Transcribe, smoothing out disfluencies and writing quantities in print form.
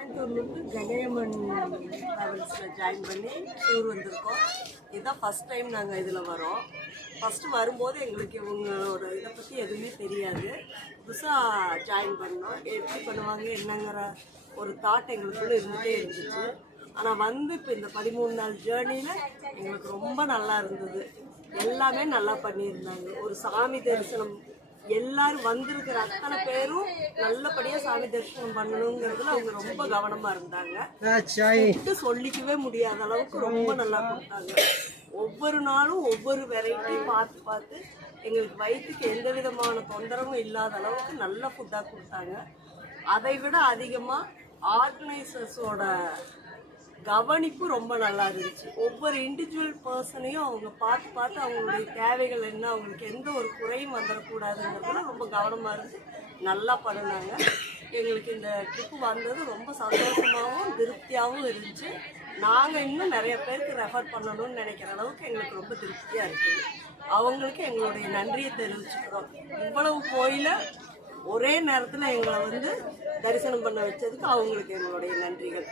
கோயம்புத்தூர்லேருந்து கங்கையம்மன் ட்ராவல்ஸில் ஜாயின் பண்ணி டூர் வந்திருக்கோம். இதுதான் ஃபஸ்ட் டைம் நாங்கள் இதில் வரோம். ஃபஸ்ட்டு வரும்போது எங்களுக்கு இவங்களோட இதை பற்றி எதுவுமே தெரியாது. புதுசாக ஜாயின் பண்ணோம். எப்படி பண்ணுவாங்க என்னங்கிற ஒரு தாட் எங்களுக்குள்ளே இருந்துகிட்டே இருந்துச்சு. ஆனால் வந்து இப்போ இந்த 13 நாள் ஜேர்னியில் எங்களுக்கு ரொம்ப நல்லா இருந்தது. எல்லாமே நல்லா பண்ணியிருந்தாங்க. ஒரு சாமி தரிசனம் எல்லாரும் வந்திருக்கிற அத்தனை பேரும் நல்லபடியா சாமி தரிசனம் பண்ணணுங்கிறதுல அவங்க ரொம்ப கவனமா இருந்தாங்க. சொல்லிக்கவே முடியாத அளவுக்கு ரொம்ப நல்லா கொடுத்தாங்க. ஒவ்வொரு நாளும் ஒவ்வொரு வெரைட்டி பார்த்து பார்த்து எங்களுக்கு வயிற்றுக்கு எந்த விதமான தொந்தரவும் இல்லாத அளவுக்கு நல்ல ஃபுட்டாக கொடுத்தாங்க. அதை விட அதிகமாக ஆர்கனைசர்ஸோட கவனிப்பு ரொம்ப நல்லா இருந்துச்சு. ஒவ்வொரு இண்டிவிஜுவல் பர்சனையும் அவங்க பார்த்து பார்த்து அவங்களுடைய தேவைகள் என்ன, அவங்களுக்கு எந்த ஒரு குறையும் வந்துடக்கூடாதுங்கிறதுல ரொம்ப கவனமாக இருந்து நல்லா பண்ணினாங்க. எங்களுக்கு இந்த ட்ரிப்பு வந்தது ரொம்ப சந்தோஷமாகவும் திருப்தியாகவும் இருந்துச்சு. நாங்கள் இன்னும் நிறைய பேருக்கு ரெஃபர் பண்ணணும்னு நினைக்கிற அளவுக்கு எங்களுக்கு ரொம்ப திருப்தியாக இருக்குது. அவங்களுக்கு எங்களுடைய நன்றியை தெரிவிச்சுக்கிறோம். இவ்வளவு கோயிலை ஒரே நேரத்தில் எங்களை தரிசனம் பண்ண வச்சதுக்கு அவங்களுக்கு எங்களுடைய நன்றிகள்.